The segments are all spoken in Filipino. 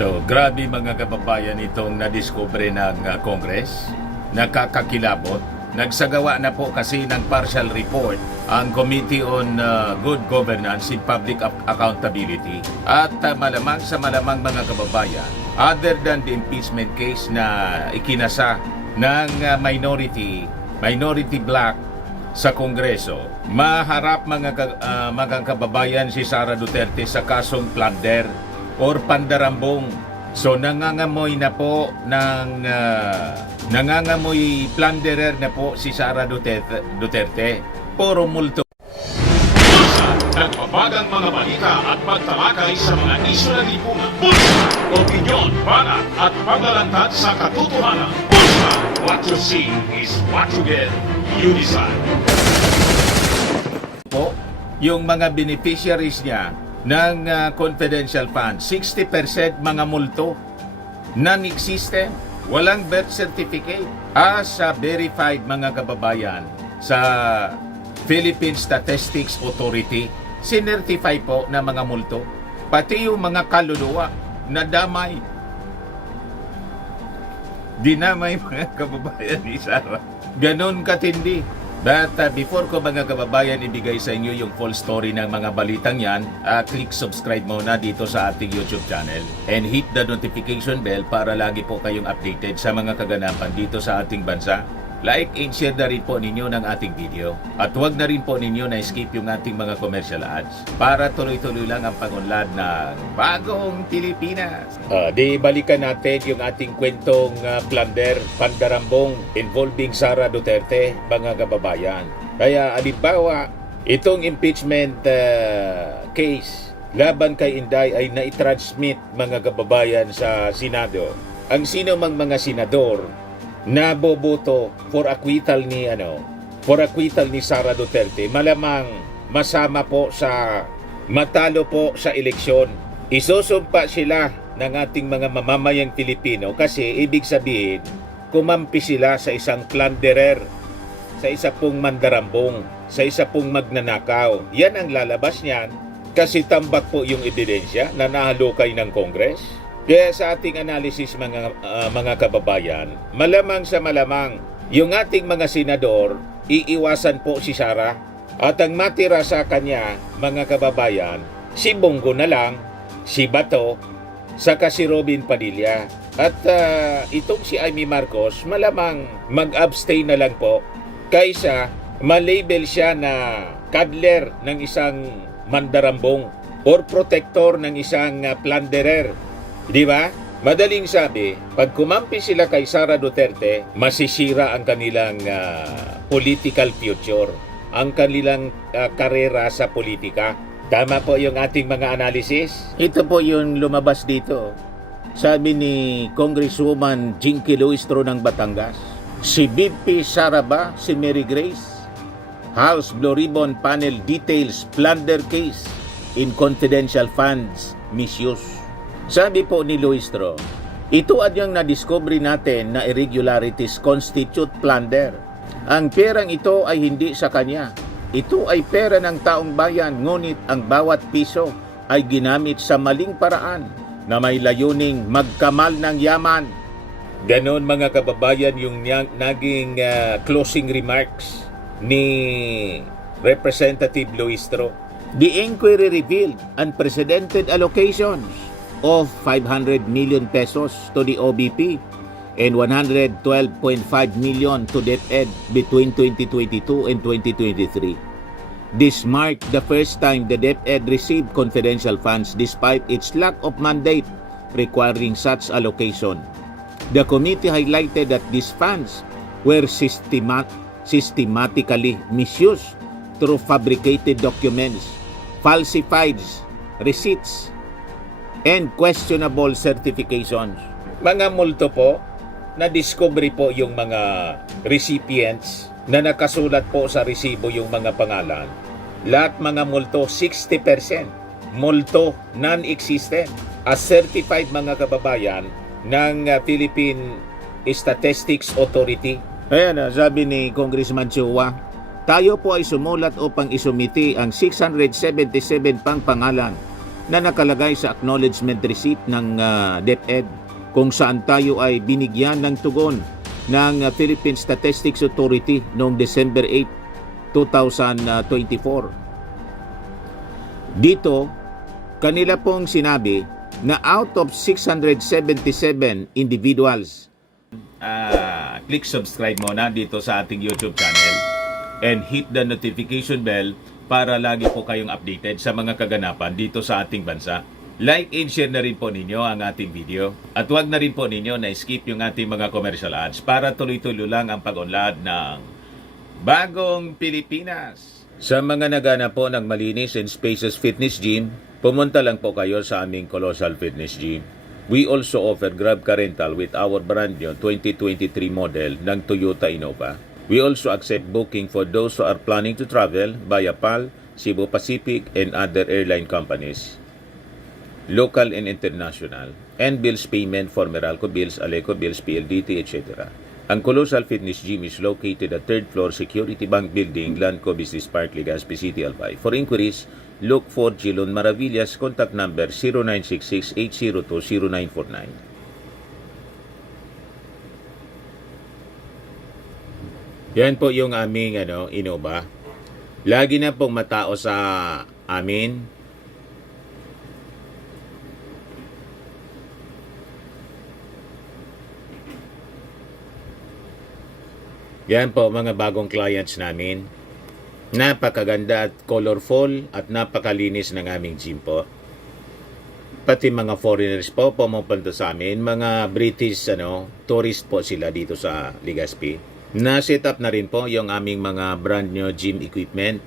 So, grabe mga kababayan itong nadiskubre ng Congress. Nakakakilabot. Nagsagawa na po kasi ng partial report ang Committee on Good Governance and Public Accountability. At malamang sa malamang mga kababayan, other than the impeachment case na ikinasa ng minority bloc sa Kongreso, maharap mga kababayan si Sara Duterte sa kasong plunder or pandarambong. So nangangamoy na po nangangamoy plunderer na po si Sara Duterte. Puro multo. Nagbabagang mga balita at pagtalakay sa mga isyu ng lipunan. Pulsa, opinyon, banat at paglalantad sa katotohanan. Pulsa, what you see is what you get. You decide. Po, yung mga beneficiaries niya ng confidential fund, 60% mga multo, non-existent, walang birth certificate. As verified mga kababayan sa Philippine Statistics Authority, sinertify po na mga multo, pati yung mga kaluluwa na damay. Dinamay mga kababayan ni Sara. Ganon katindi. But before ko mga kababayan ibigay sa inyo yung full story ng mga balitang yan, click subscribe muna dito sa ating YouTube channel and hit the notification bell para lagi po kayong updated sa mga kaganapan dito sa ating bansa. Like and share na rin po ninyo ng ating video. At huwag na rin po ninyo na skip yung ating mga commercial ads para tuloy-tuloy lang ang pangunlad ng bagong Pilipinas. Di balikan natin yung ating kwentong plunder, pandarambong involving Sara Duterte, mga kababayan. Kaya alimbawa, itong impeachment case laban kay Inday ay naitransmit mga kababayan sa Senado. Ang sino mang mga senador na boboto for acquittal ni Sara Duterte, malamang masama po sa matalo po sa eleksyon. Isusumpa sila ng ating mga mamamayang Pilipino kasi ibig sabihin kumampi sila sa isang plunderer, sa isa pong mandarambong, sa isa pong magnanakaw. Yan ang lalabas niyan kasi tambak po yung ebidensya na nahalukay ng Congress. Kaya sa ating analysis mga kababayan, malamang sa malamang yung ating mga senador, iiwasan po si Sara at ang matira sa kanya mga kababayan, si Bongo na lang, si Bato, saka si Robin Padilla. At itong si Amy Marcos, malamang mag-abstain na lang po kaysa malabel siya na cuddler ng isang mandarambong or protector ng isang plunderer. Di ba? Madaling sabi, pag kumampi sila kay Sara Duterte, masisira ang kanilang political future, ang kanilang karera sa politika. Tama po yung ating mga analysis. Ito po yung lumabas dito. Sabi ni Congresswoman Jinky Luistro ng Batangas, si BP Sara ba si Mary Grace? House Blue Ribbon Panel details plunder case in confidential funds misuse. Sabi po ni Luistro, ito ang na-discovery natin na irregularities constitute plunder. Ang perang ito ay hindi sa kanya. Ito ay pera ng taong bayan, ngunit ang bawat piso ay ginamit sa maling paraan na may layuning magkamal ng yaman. Ganon mga kababayan yung naging closing remarks ni Representative Luistro. The inquiry revealed unprecedented allocations of 500 million pesos to the OBP and 112.5 million to DepEd between 2022 and 2023. This marked the first time the DepEd received confidential funds despite its lack of mandate requiring such allocation. The committee highlighted that these funds were systematically misused through fabricated documents, falsified receipts, and questionable certifications. Mga multo po, na-discovery po yung mga recipients na nakasulat po sa resibo yung mga pangalan. Lahat mga multo, 60%. Multo, non-existent. As certified mga kababayan ng Philippine Statistics Authority. Ayan, sabi ni Congressman Chua, tayo po ay sumulat upang isumiti ang 677 pang pangalan na nakalagay sa acknowledgement receipt ng DepEd kung saan tayo ay binigyan ng tugon ng Philippine Statistics Authority noong December 8, 2024. Dito, kanila pong sinabi na out of 677 individuals, click subscribe muna dito sa ating YouTube channel and hit the notification bell para lagi po kayong updated sa mga kaganapan dito sa ating bansa. Like and share na rin po ninyo ang ating video. At huwag na rin po ninyo na skip yung ating mga commercial ads para tuloy-tuloy lang ang pag-unlad ng Bagong Pilipinas. Sa mga nagana po ng malinis and spacious fitness gym, pumunta lang po kayo sa aming Colossal Fitness Gym. We also offer Grab Car Rental with our brand new 2023 model ng Toyota Innova. We also accept booking for those who are planning to travel via PAL, Cebu Pacific, and other airline companies, local and international, and bills payment for Meralco Bills, Aleco Bills, PLDT, etc. Ang Colossal Fitness Gym is located at 3rd floor Security Bank Building, Lanco Business Park, Legazpi City, Albay. For inquiries, look for Gilon Maravillas, contact number 0966-802-0949. Yan po yung aming Innova. Lagi na pong matao sa amin. Yan po mga bagong clients namin. Napakaganda at colorful at napakalinis ng aming gym po. Pati mga foreigners po pumupunta sa amin, mga British tourist po sila dito sa Legazpi. Na-set up na rin po yung aming mga brand new gym equipment.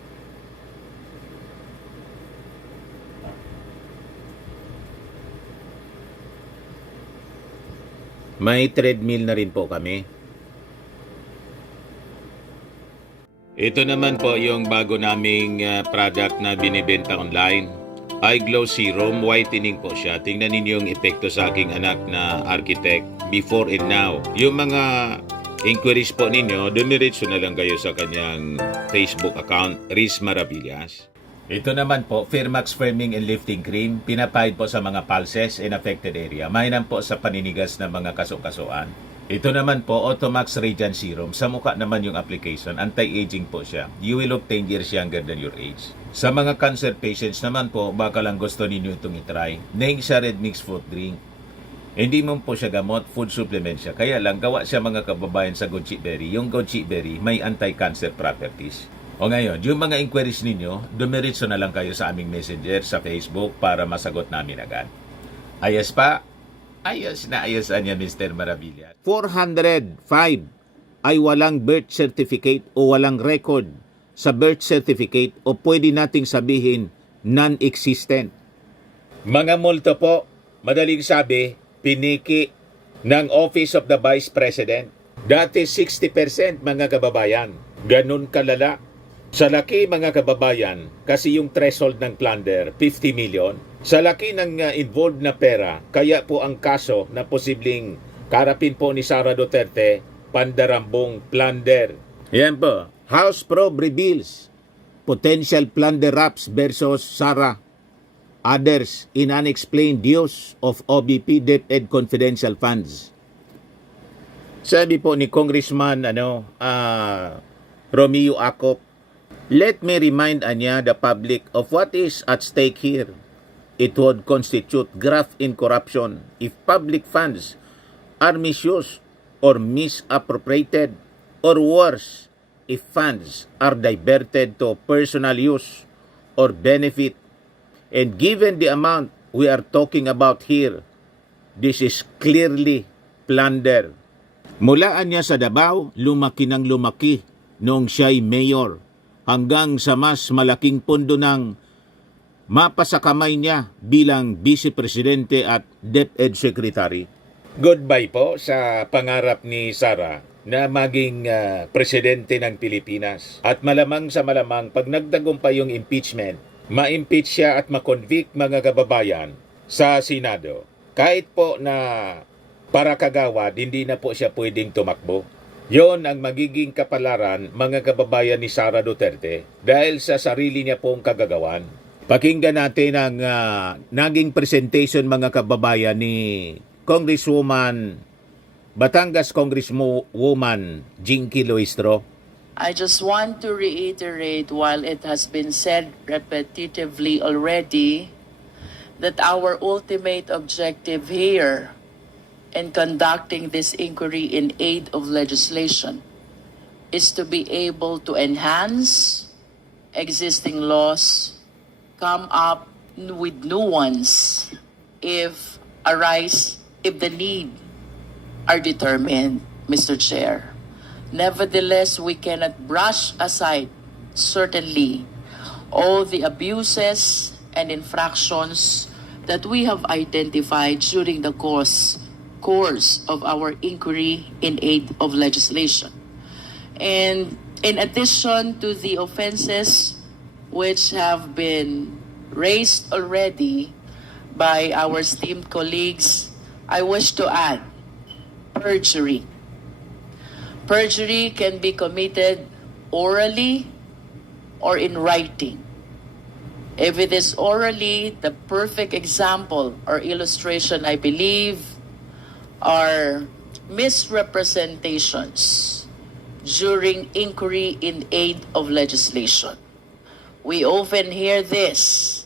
May treadmill na rin po kami. Ito naman po yung bago naming product na binibenta online. Eye Glow Serum, whitening po siya. Tingnan ninyo yung epekto sa aking anak na architect before and now. Yung mga inquiries po ninyo, dumiretso na lang kayo sa kanyang Facebook account, Riz Maravillas. Ito naman po, Firmax Firming and Lifting Cream, pinapahid po sa mga pulses in affected area. Mainam po sa paninigas ng mga kasukasuan. Ito naman po, Automax Radiant Serum. Sa mukha naman yung application, anti-aging po siya. You will look 10 years younger than your age. Sa mga cancer patients naman po, baka lang gusto ninyo itong itry. Neng siya red mixed fruit drink. Hindi mo po siya gamot, food supplement siya. Kaya lang, gawa siya mga kababayan sa goji berry. Yung goji berry may anti-cancer properties. O ngayon, yung mga inquiries ninyo, dumiretso na lang kayo sa aming messenger sa Facebook para masagot namin agad. Ayos pa? Ayos na ayos niya, Mr. Maravilla. 405 ay walang birth certificate o walang record sa birth certificate o pwede nating sabihin non-existent. Mga multo po, madaling sabi, piniki ng Office of the Vice President. Dati 60% mga kababayan. Ganun kalala. Sa laki mga kababayan, kasi yung threshold ng plunder, 50 million. Sa laki ng involved na pera, kaya po ang kaso na posibleng karapin po ni Sara Duterte, pandarambong plunder. Yan po. House Probe reveals potential plunder raps versus Sara. Others in unexplained use of OBP DepEd confidential funds. Sabi po ni Congressman Romeo Acop, let me remind the public of what is at stake here. It would constitute graft in corruption if public funds are misused or misappropriated, or worse, if funds are diverted to personal use or benefit. And given the amount we are talking about here, this is clearly plunder. Mulaan niya sa Davao, lumaki ng lumaki noong siya'y mayor, hanggang sa mas malaking pondo ng mapasakamay niya bilang Vice Presidente at DepEd Secretary. Goodbye po sa pangarap ni Sara na maging presidente ng Pilipinas. At malamang sa malamang, pag nagtagumpay yung impeachment, ma-impeach siya at ma-convict mga kababayan sa Senado. Kahit po na para kagawad, hindi na po siya pwedeng tumakbo. Yon ang magiging kapalaran mga kababayan ni Sara Duterte dahil sa sarili niya pong kagagawan. Pakinggan natin ang naging presentation mga kababayan ni Congresswoman, Batangas Congresswoman Jinky Luistro. I just want to reiterate, while it has been said repetitively already, that our ultimate objective here in conducting this inquiry in aid of legislation is to be able to enhance existing laws, come up with new ones if the need are determined, Mr. Chair. Nevertheless, we cannot brush aside, certainly, all the abuses and infractions that we have identified during the course of our inquiry in aid of legislation. And in addition to the offenses which have been raised already by our esteemed colleagues, I wish to add perjury. Perjury can be committed orally or in writing. If it is orally, the perfect example or illustration, I believe, are misrepresentations during inquiry in aid of legislation. We often hear this: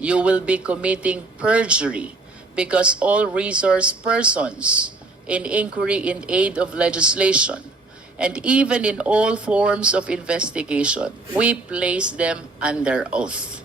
you will be committing perjury because all resource persons in inquiry in aid of legislation and even in all forms of investigation, we place them under oath.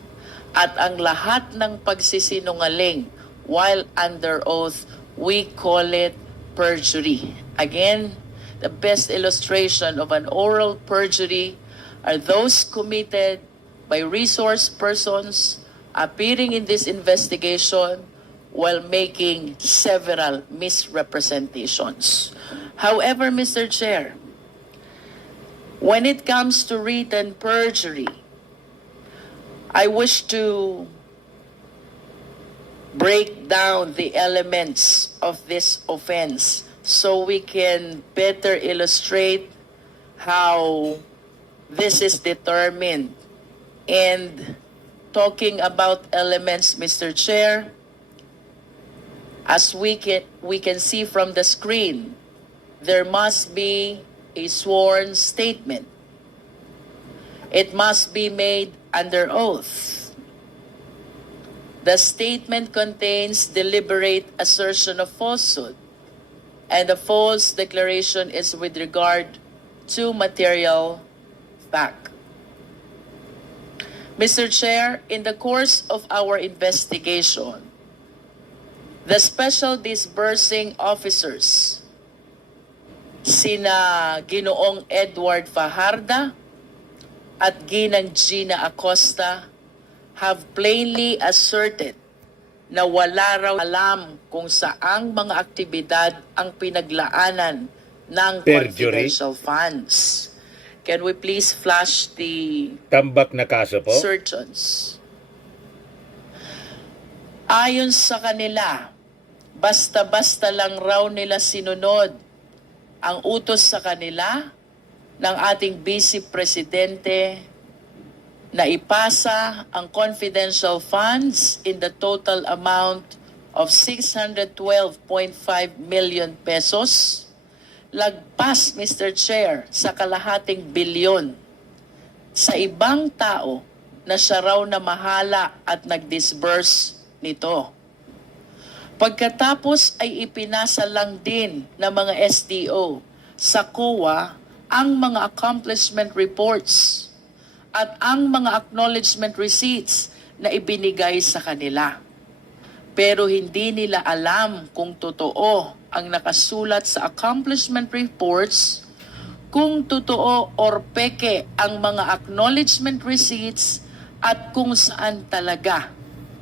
At ang lahat ng pagsisinungaling while under oath, we call it perjury. Again, the best illustration of an oral perjury are those committed by resource persons appearing in this investigation while making several misrepresentations. However, Mr. Chair, when it comes to written perjury, I wish to break down the elements of this offense so we can better illustrate how this is determined. And talking about elements, Mr. Chair, as we can see from the screen, there must be a sworn statement. It must be made under oath. The statement contains deliberate assertion of falsehood, and the false declaration is with regard to material fact. Mr. Chair, in the course of our investigation, the special disbursing officers, sina Ginoong Edward Fajarda at Ginang Gina Acosta, have plainly asserted na wala raw alam kung saang mga aktibidad ang pinaglaanan ng Perjury? confidential funds. Can we please flash the Tambak na kaso po? surgeons? Ayon sa kanila, basta-basta lang raw nila sinunod ang utos sa kanila ng ating Vice Presidente na ipasa ang confidential funds in the total amount of 612.5 million pesos, lagpas, Mr. Chair, sa kalahating bilyon sa ibang tao na siya raw na mahala at nag-disburse nito. Pagkatapos ay ipinasa lang din ng mga SDO sa COA ang mga accomplishment reports at ang mga acknowledgement receipts na ibinigay sa kanila. Pero hindi nila alam kung totoo ang nakasulat sa accomplishment reports, kung totoo or peke ang mga acknowledgement receipts at kung saan talaga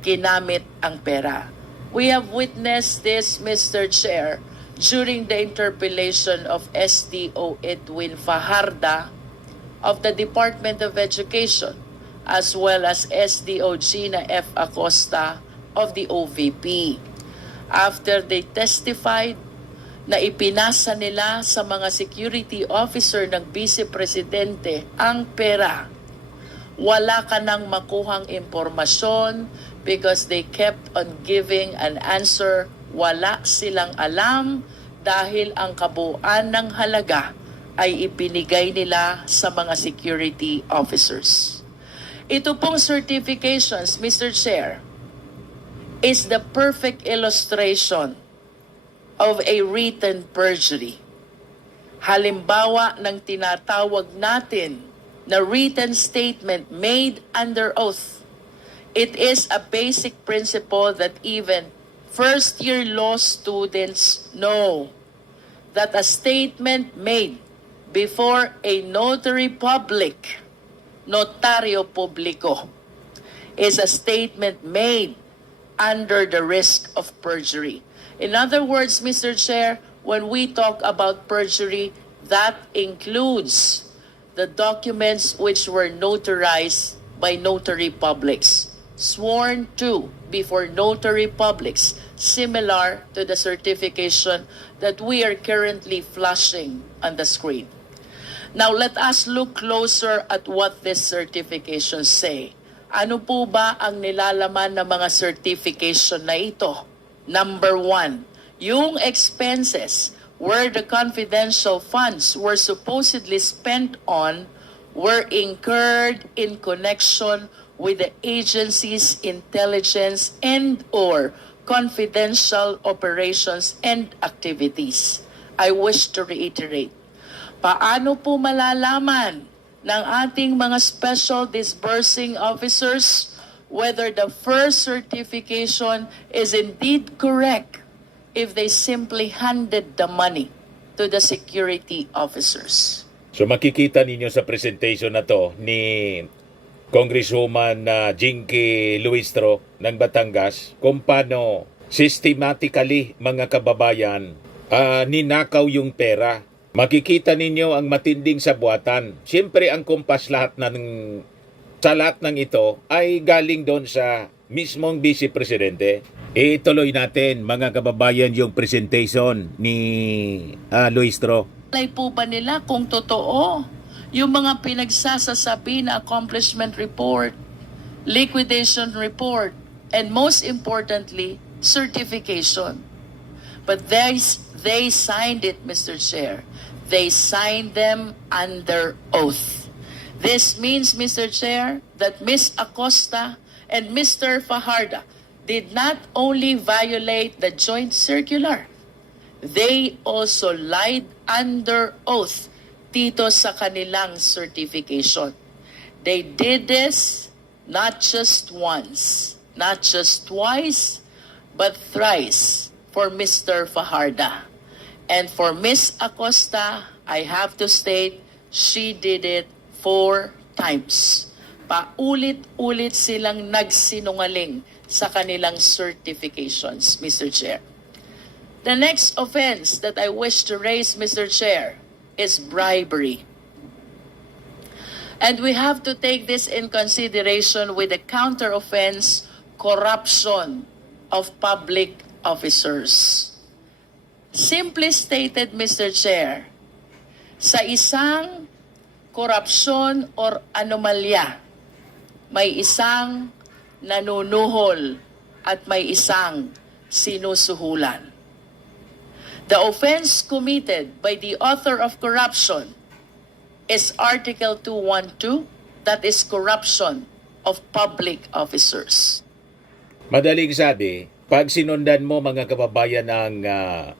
kinamit ang pera. We have witnessed this, Mr. Chair, during the interpellation of SDO Edwin Fajarda of the Department of Education, as well as SDO Gina F. Acosta of the OVP. After they testified na ipinasa nila sa mga security officer ng Vice Presidente ang pera, wala ka nang makuhang impormasyon because they kept on giving an answer. Wala silang alam dahil ang kabuuan ng halaga ay ibinigay nila sa mga security officers. Ito pong certifications, Mr. Chair, is the perfect illustration of a written perjury. Halimbawa ng tinatawag natin na written statement made under oath. It is a basic principle that even first-year law students know that a statement made before a notary public, notario publico, is a statement made under the risk of perjury. In other words, Mr. Chair, when we talk about perjury, that includes the documents which were notarized by notary publics, sworn to before notary publics, similar to the certification that we are currently flashing on the screen. Now, let us look closer at what these certifications say. Ano po ba ang nilalaman ng mga certification na ito? Number 1, yung expenses where the confidential funds were supposedly spent on were incurred in connection with the agency's intelligence and or confidential operations and activities. I wish to reiterate, paano po malalaman ng ating mga special disbursing officers whether the first certification is indeed correct if they simply handed the money to the security officers? So makikita ninyo sa presentation na to ni Congresswoman Jinky Luistro ng Batangas kung paano systematically, mga kababayan, ninakaw yung pera. Makikita ninyo ang matinding sabuatan. Siyempre ang kumpas sa lahat ng ito ay galing doon sa mismong Vice Presidente. Ituloy natin, mga kababayan, yung presentation ni Luistro. Alay po ba nila kung totoo yung mga pinagsasasabi na accomplishment report, liquidation report, and most importantly, certification? But they signed it, Mr. Chair. They signed them under oath. This means, Mr. Chair, that Ms. Acosta and Mr. Fajardo did not only violate the joint circular, they also lied under oath dito sa kanilang certification. They did this not just once, not just twice, but thrice for Mr. Fajardo. And for Ms. Acosta, I have to state, she did it 4 times. Paulit-ulit silang nagsinungaling sa kanilang certifications, Mr. Chair. The next offense that I wish to raise, Mr. Chair, is bribery. And we have to take this in consideration with the counter offense, corruption of public officers. Simply stated, Mr. Chair, sa isang korupsyon or anomalya, may isang nanunuhol at may isang sinusuhulan. The offense committed by the author of corruption is Article 212, that is corruption of public officers. Madaling sabi, pag sinundan mo, mga kababayan, ang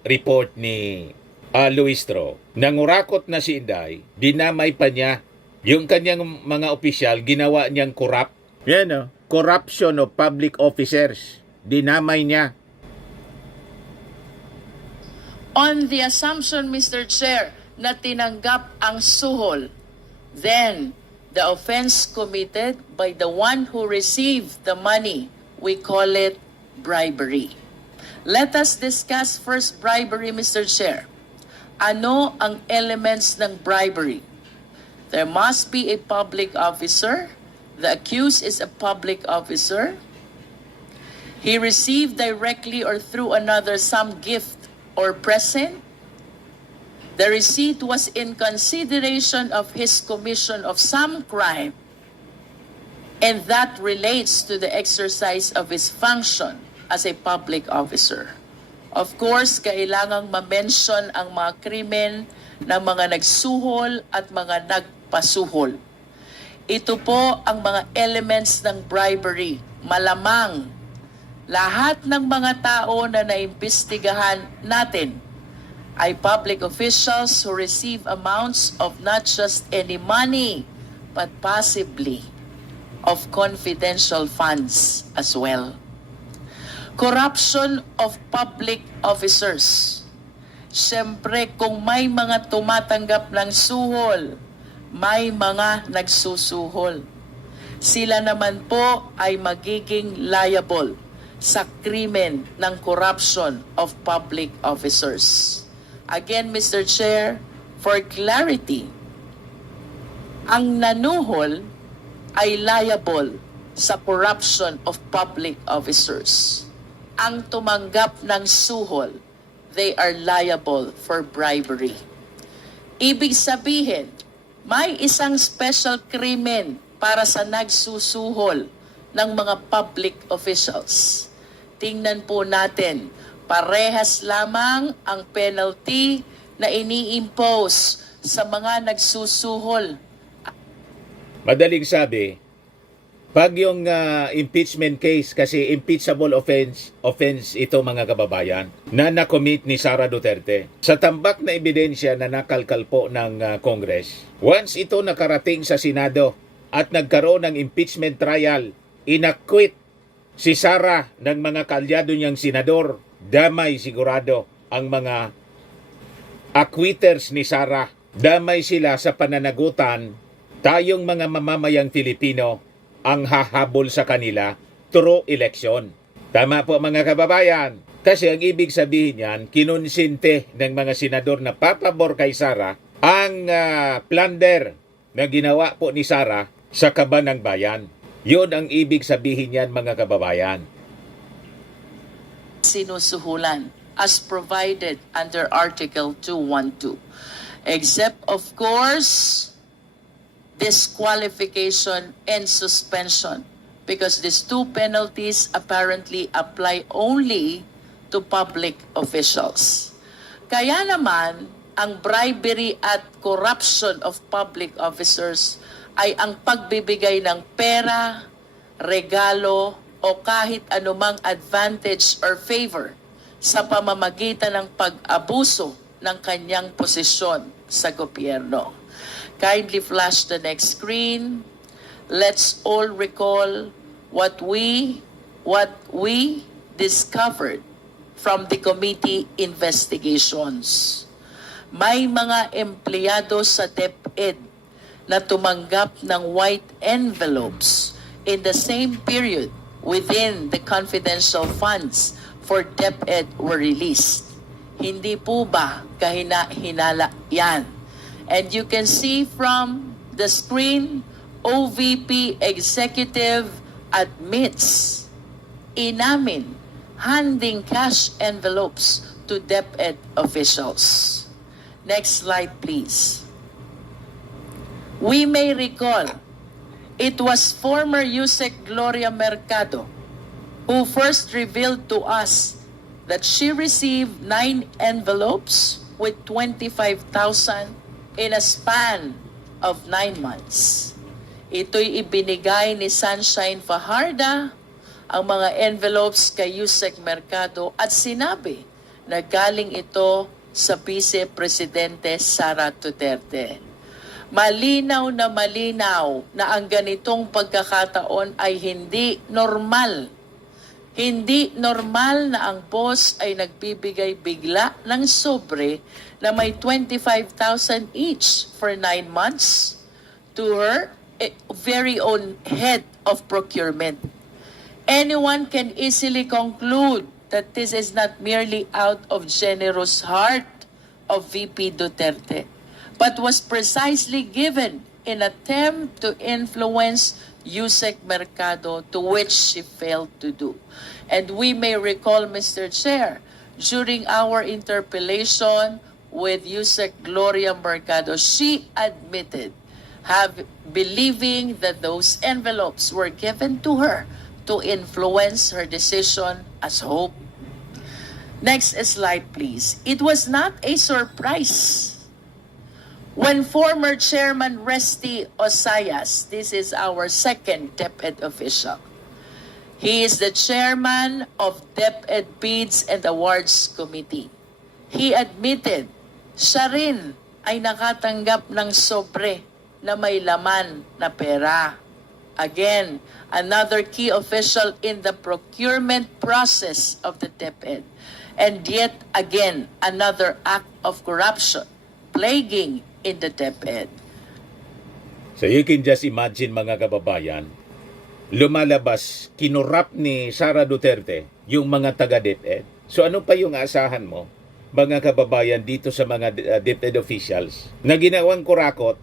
report ni Luistro, nangurakot na si Inday, dinamay pa niya yung kanyang mga opisyal, ginawa niyang corrupt. Yan, corruption of public officers, dinamay niya. On the assumption, Mr. Chair, na tinanggap ang suhol, then the offense committed by the one who received the money, we call it bribery. Let us discuss first bribery, Mr. Chair. Ano ang elements ng bribery? There must be a public officer. The accused is a public officer. He received directly or through another some gift or present. The receipt was in consideration of his commission of some crime. And that relates to the exercise of his function as a public officer. Of course, kailangang ma-mention ang mga krimen ng mga nagsuhol at mga nagpasuhol. Ito po ang mga elements ng bribery. Malamang lahat ng mga tao na naimbestigahan natin ay public officials who receive amounts of not just any money, but possibly of confidential funds as well. Corruption of public officers. Siyempre, kung may mga tumatanggap ng suhol, may mga nagsusuhol. Sila naman po ay magiging liable sa krimen ng corruption of public officers. Again, Mr. Chair, for clarity, ang nanuhol ay liable sa corruption of public officers. Ang tumanggap ng suhol, they are liable for bribery. Ibig sabihin, may isang special krimen para sa nagsusuhol ng mga public officials. Tingnan po natin, parehas lamang ang penalty na ini-impose sa mga nagsusuhol. Madaling sabi, pag yung impeachment case, kasi impeachable offense ito mga kababayan, na nakomit ni Sara Duterte. Sa tambak na ebidensya na nakalkal po ng Congress, once ito nakarating sa Senado at nagkaroon ng impeachment trial, inakwit si Sara ng mga kaalyado niyang senador, damay sigurado ang mga acquitters ni Sara. Damay sila sa pananagutan, tayong mga mamamayang Pilipino ang hahabol sa kanila through election. Tama po mga kababayan. Kasi ang ibig sabihin yan, kinonsinte ng mga senador na papabor kay Sara ang plunder na ginawa po ni Sara sa kaban ng bayan. Yun ang ibig sabihin yan mga kababayan. Sinusuhulan as provided under Article 212. Except, of course, disqualification and suspension, because these two penalties apparently apply only to public officials. Kaya naman, ang bribery at corruption of public officers ay ang pagbibigay ng pera, regalo, o kahit anumang advantage or favor sa pamamagitan ng pag-abuso ng kanyang posisyon sa gobyerno. Kindly flash the next screen. Let's all recall what we discovered from the committee investigations. May mga empleyado sa DepEd na tumanggap ng white envelopes in the same period within the confidential funds for DepEd were released. Hindi po ba kahina-hinala yan? And you can see from the screen, OVP executive admits, inamin, handing cash envelopes to DepEd officials. Next slide, please. We may recall, it was former USEC Gloria Mercado who first revealed to us that she received 9 envelopes with 25,000 in a span of 9 months. Ito'y ibinigay ni Sunshine Fajarda, ang mga envelopes kay Yusek Mercado, at sinabi na galing ito sa Vice Presidente Sara Duterte. Malinaw na ang ganitong pagkakataon ay hindi normal. Hindi normal na ang boss ay nagbibigay bigla ng sobre na may 25,000 each for 9 months to her very own head of procurement. Anyone can easily conclude that this is not merely out of generous heart of VP Duterte, but was precisely given in attempt to influence Yusek Mercado, to which she failed to do. And we may recall, Mr. Chair, during our interpellation with Yusek Gloria Mercado, she admitted believing that those envelopes were given to her to influence her decision as hope. Next slide, please. It was not a surprise when former Chairman Resty Osayas, this is our second DepEd official, he is the chairman of DepEd Bids and Awards Committee. He admitted siya rin ay nakatanggap ng sobre na may laman na pera. Again, another key official in the procurement process of the DepEd. And yet again, another act of corruption plaguing in the DepEd. So you can just imagine mga kababayan, lumalabas, kinurap ni Sara Duterte yung mga taga-DepEd. So ano pa yung asahan mo, mga kababayan, dito sa mga DepEd officials na ginawang kurakot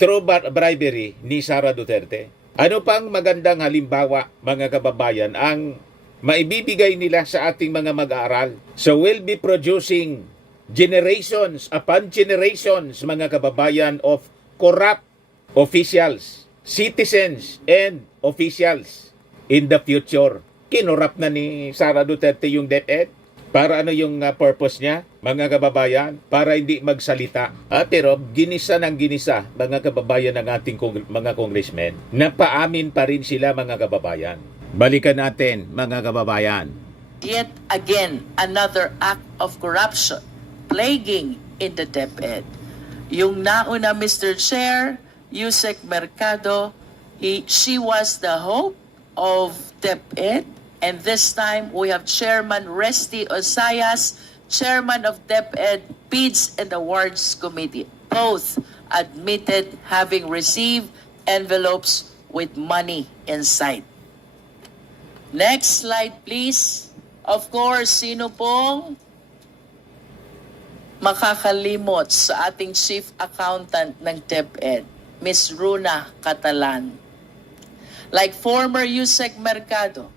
through bribery ni Sara Duterte? Ano pang magandang halimbawa, mga kababayan, ang maibibigay nila sa ating mga mag-aaral? So we'll be producing generations upon generations, mga kababayan, of corrupt officials, citizens, and officials in the future. Kinurap na ni Sara Duterte yung DepEd. Para ano yung purpose niya, mga kababayan? Para hindi magsalita. Pero ginisa ng ginisa, mga kababayan, ng ating mga congressmen. Napaamin pa rin sila, mga kababayan. Balikan natin, mga kababayan. Yet again, another act of corruption plaguing in the DepEd. Yung nauna, Mr. Chair, Yusek Mercado, she was the hope of DepEd. And this time, we have Chairman Resty Osayas, Chairman of DepEd Bids and Awards Committee. Both admitted having received envelopes with money inside. Next slide, please. Of course, sino pong makakalimot sa ating Chief Accountant ng DepEd, Ms. Runa Catalan. Like former Yusek Mercado,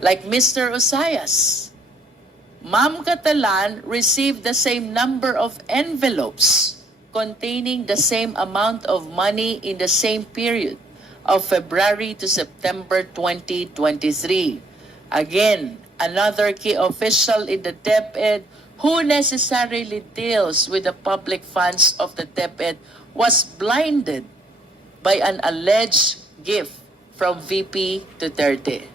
like Mr. Osayas, Ma'am Catalan received the same number of envelopes containing the same amount of money in the same period of February to September 2023. Again, another key official in the DepEd who necessarily deals with the public funds of the DepEd was blinded by an alleged gift from VP Duterte.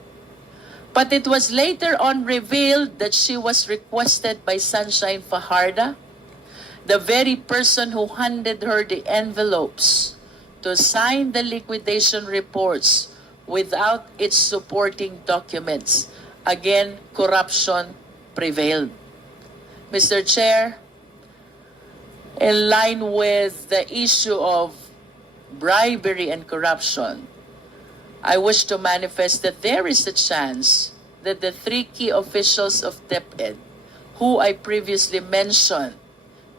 But it was later on revealed that she was requested by Sunshine Fajardo, the very person who handed her the envelopes, to sign the liquidation reports without its supporting documents. Again, corruption prevailed. Mr. Chair, in line with the issue of bribery and corruption, I wish to manifest that there is a chance that the three key officials of DepEd, who I previously mentioned,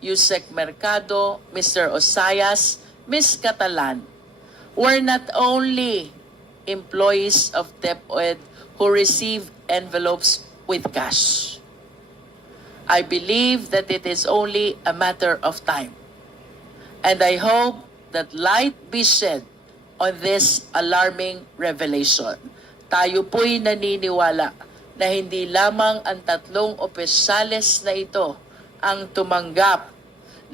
Yusek Mercado, Mr. Osayas, Ms. Catalan, were not only employees of DepEd who received envelopes with cash. I believe that it is only a matter of time. And I hope that light be shed on this alarming revelation. Tayo po'y naniniwala na hindi lamang ang tatlong opisyales na ito ang tumanggap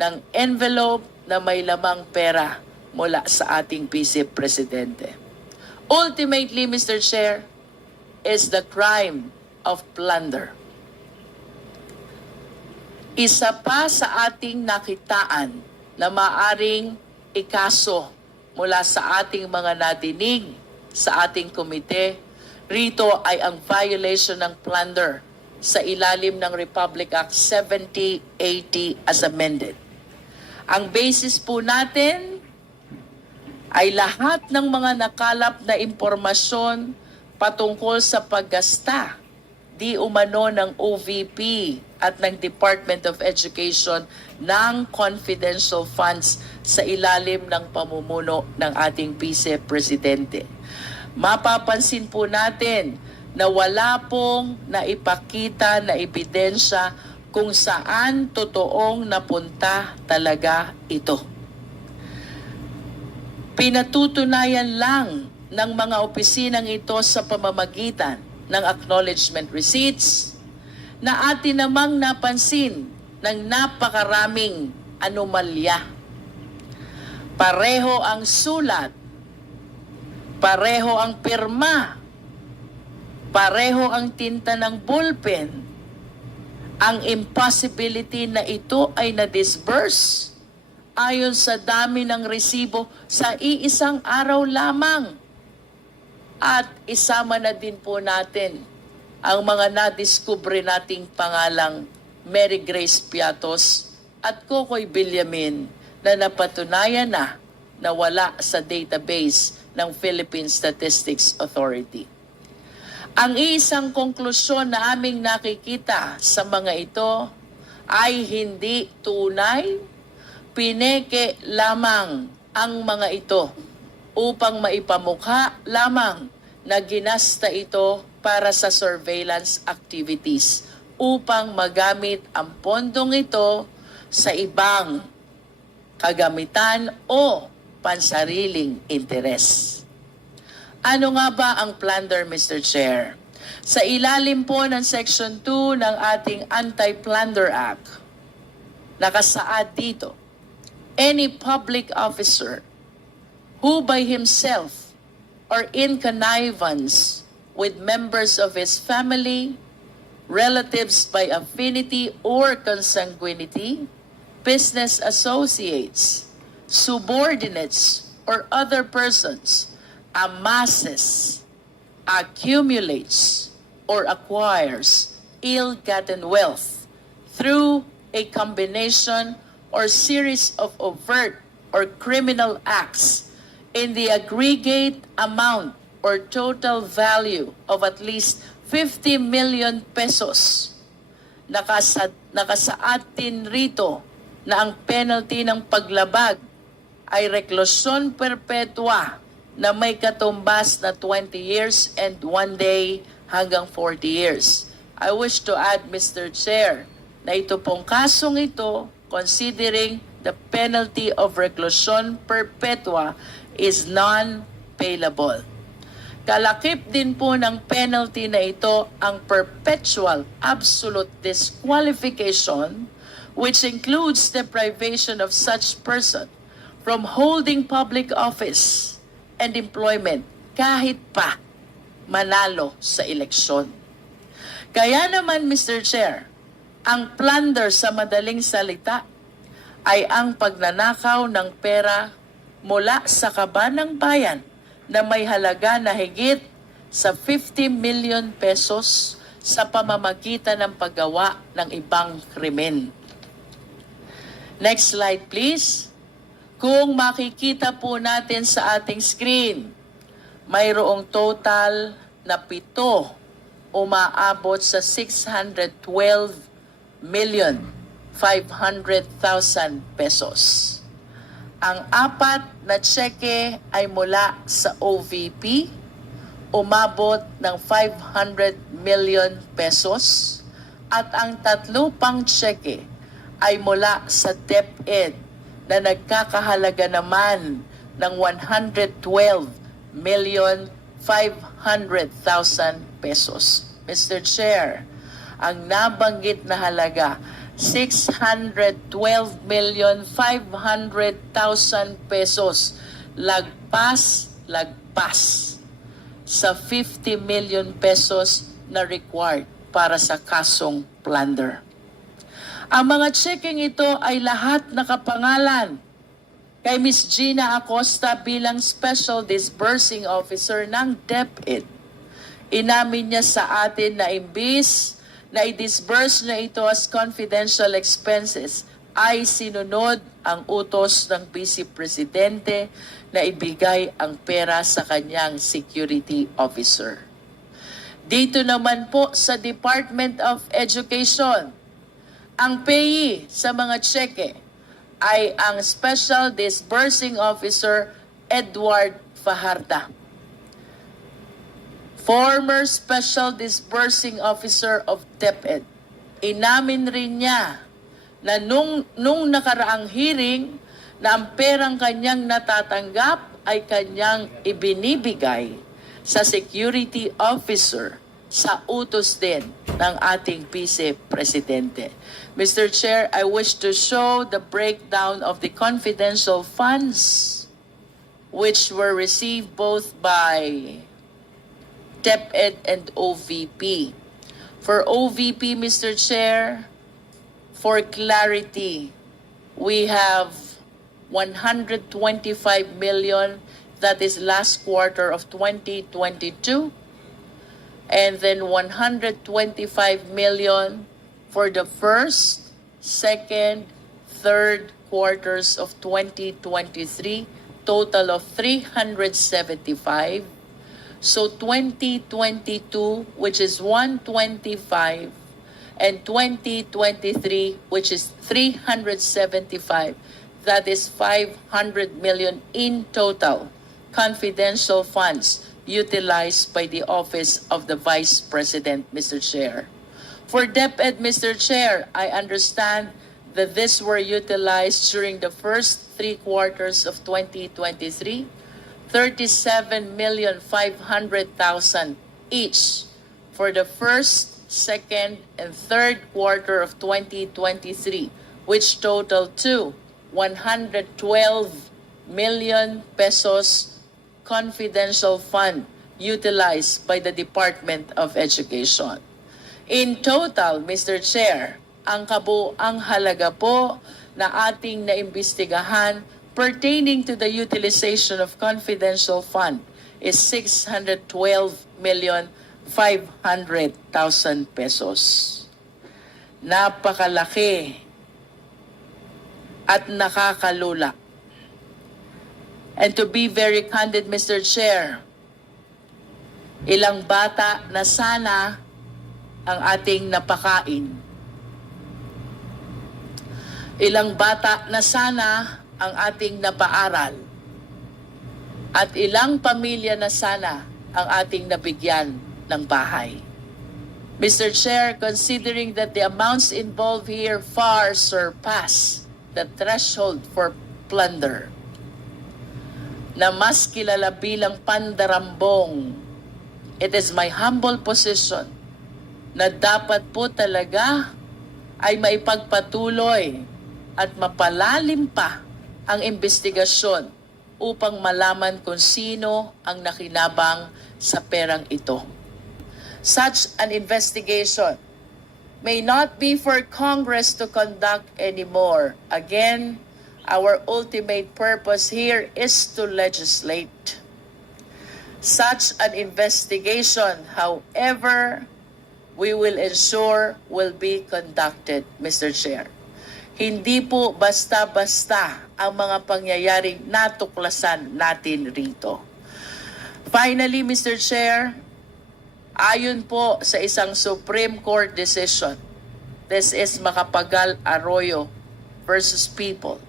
ng envelope na may lamang pera mula sa ating Vice Presidente. Ultimately, Mr. Chair, is the crime of plunder. Isa pa sa ating nakitaan na maaring ikaso mula sa ating mga natinig sa ating komite, rito ay ang violation ng plunder sa ilalim ng Republic Act 7080 as amended. Ang basis po natin ay lahat ng mga nakalap na impormasyon patungkol sa paggasta di umano ng OVP at ng Department of Education ng confidential funds sa ilalim ng pamumuno ng ating Vice Presidente. Mapapansin po natin na wala pong naipakita na ebidensya kung saan totoong napunta talaga ito. Pinatutunayan lang ng mga opisinang ito sa pamamagitan ng acknowledgement receipts na atin namang napansin ng napakaraming anomalya. Pareho ang sulat, pareho ang pirma, pareho ang tinta ng ballpen. Ang impossibility na ito ay na-disburse ayon sa dami ng resibo sa iisang araw lamang. At isama na din po natin ang mga nadiskubre nating pangalang Mary Grace Piatos at Kokoy Villamin na napatunayan na wala sa database ng Philippine Statistics Authority. Ang isang konklusyon na aming nakikita sa mga ito ay hindi tunay. Pineke lamang ang mga ito upang maipamukha lamang na ginasta ito para sa surveillance activities upang magamit ang pondong ito sa ibang kagamitan o pansariling interes. Ano nga ba ang plunder, Mr. Chair? Sa ilalim po ng Section 2 ng ating Anti-Plunder Act, nakasaad dito, any public officer who by himself or in connivance with members of his family, relatives by affinity or consanguinity, business associates, subordinates, or other persons amasses, accumulates, or acquires ill-gotten wealth through a combination or series of overt or criminal acts in the aggregate amount or total value of at least 50 million pesos. Nakasaad din rito na ang penalty ng paglabag ay reklusyon perpetua na may katumbas na 20 years and 1 day hanggang 40 years. I wish to add, Mr. Chair, na ito pong kasong ito, considering the penalty of reclusion perpetua is non-payable. Kalakip din po ng penalty na ito ang perpetual absolute disqualification, which includes deprivation of such person from holding public office and employment kahit pa manalo sa eleksyon. Kaya naman, Mr. Chair, ang plunder sa madaling salita ay ang pagnanakaw ng pera mula sa kaban ng bayan na may halaga na higit sa 50 million pesos sa pamamagitan ng paggawa ng ibang krimen. Next slide, please. Kung makikita po natin sa ating screen, mayroong total na 7 umaabot sa 612,500,000 pesos. Ang 4 na tseke ay mula sa OVP, umabot ng 500 million pesos, at ang 3 pang tseke ay mula sa DepEd na nagkakahalaga naman ng 112,500,000 pesos. Mr. Chair, ang nabanggit na halaga 612,500,000 pesos, lagpas sa 50 million pesos na required para sa kasong plunder. Ang mga checking ito ay lahat nakapangalan kay Ms. Gina Acosta bilang Special Disbursing Officer ng DepEd. Inamin niya sa atin na imbis na i-disburse na ito as confidential expenses, ay sinunod ang utos ng Vice Presidente na ibigay ang pera sa kanyang security officer. Dito naman po sa Department of Education, ang payee sa mga tseke ay ang Special Disbursing Officer Edward Fajarda, former Special Disbursing Officer of DepEd. Inamin rin niya na nung nakaraang hearing na ang perang kanyang natatanggap ay kanyang ibinibigay sa security officer sa utos din ng ating Vice Presidente. Mr. Chair, I wish to show the breakdown of the confidential funds which were received both by DepEd and OVP. For OVP, Mr. Chair, for clarity, we have 125 million, that is last quarter of 2022, and then 125 million for the first, second, third quarters of 2023, total of 375. So 2022, which is 125, and 2023, which is 375, that is 500 million in total confidential funds utilized by the Office of the Vice President, Mr. Chair. For DepEd, Mr. Chair, I understand that this were utilized during the first 3 quarters of 2023, 37,500,000 each for the first, second, and third quarter of 2023, which total to 112 million pesos confidential fund utilized by the Department of Education. In total, Mr. Chair, ang kabuang halaga po na ating naimbestigahan pertaining to the utilization of confidential fund is 612,500,000 pesos. Napakalaki at nakakalula. And to be very candid, Mr. Chair, ilang bata na sana ang ating napakain. Ilang bata na sana ang ating napaaral. At ilang pamilya na sana ang ating nabigyan ng bahay. Mr. Chair, considering that the amounts involved here far surpass the threshold for plunder, na mas kilala bilang pandarambong, it is my humble position na dapat po talaga ay maipagpatuloy at mapalalim pa ang investigasyon upang malaman kung sino ang nakinabang sa perang ito. Such an investigation may not be for Congress to conduct anymore. Again, our ultimate purpose here is to legislate. Such an investigation, however, we will ensure will be conducted, Mr. Chair. Hindi po basta-basta ang mga pangyayaring natuklasan natin rito. Finally, Mr. Chair, ayon po sa isang Supreme Court decision, this is Macapagal Arroyo versus People,